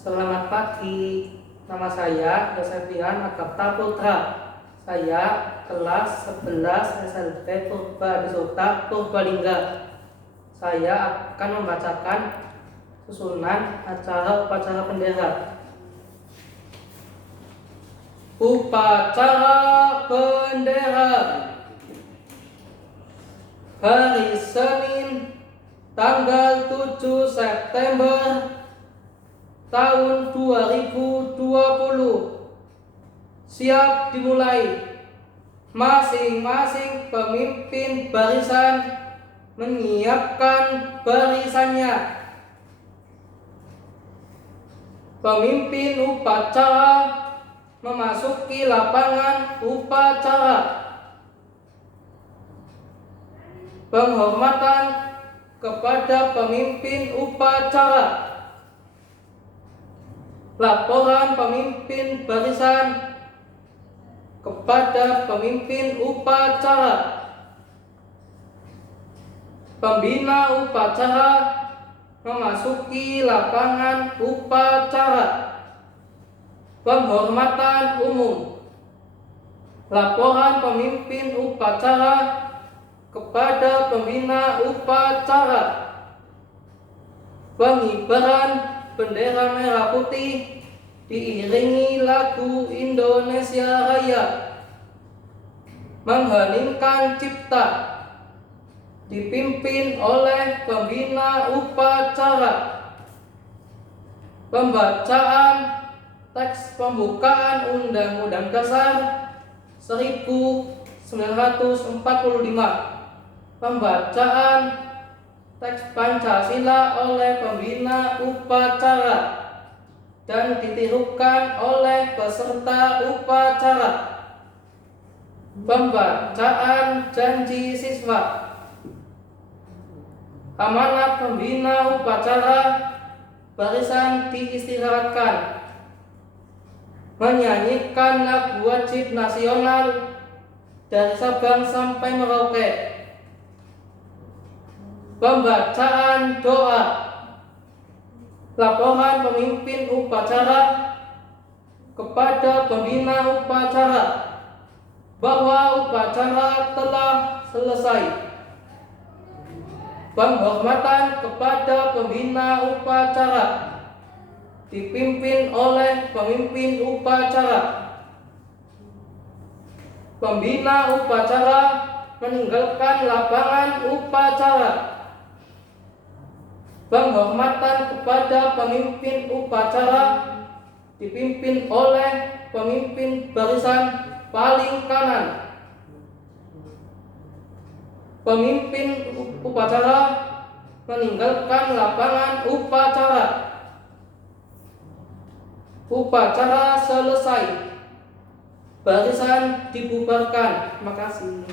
Selamat pagi, nama saya Yosefian Agapta Putra. Saya kelas 11 SMP Purba Disuta Purbalingga. Saya akan membacakan susunan acara upacara bendera. Upacara bendera hari Senin tanggal 7 September tahun 2020. Siap dimulai. Masing-masing pemimpin barisan menyiapkan barisannya. Pemimpin upacara memasuki lapangan upacara. Penghormatan kepada pemimpin upacara. Laporan pemimpin barisan kepada pemimpin upacara. Pembina upacara memasuki lapangan upacara. Penghormatan umum. Laporan pemimpin upacara kepada pembina upacara. Pengibaran bendera merah putih diiringi lagu Indonesia Raya. Mengheningkan cipta dipimpin oleh pembina upacara. Pembacaan teks pembukaan Undang-Undang Dasar 1945. Pembacaan teks Pancasila oleh pembina upacara dan ditirukan oleh peserta upacara. Pembacaan janji siswa. Amanat pembina upacara barisan diistirahatkan. Menyanyikan lagu wajib nasional dari Sabang sampai Merauke. Pembacaan doa. Laporan pemimpin upacara kepada pembina upacara bahwa upacara telah selesai. Penghormatan kepada pembina upacara dipimpin oleh pemimpin upacara. Pembina upacara meninggalkan lapangan upacara. Penghormatan kepada pemimpin upacara dipimpin oleh pemimpin barisan paling kanan. Pemimpin upacara meninggalkan lapangan upacara. Upacara selesai. Barisan dibubarkan. Terima kasih.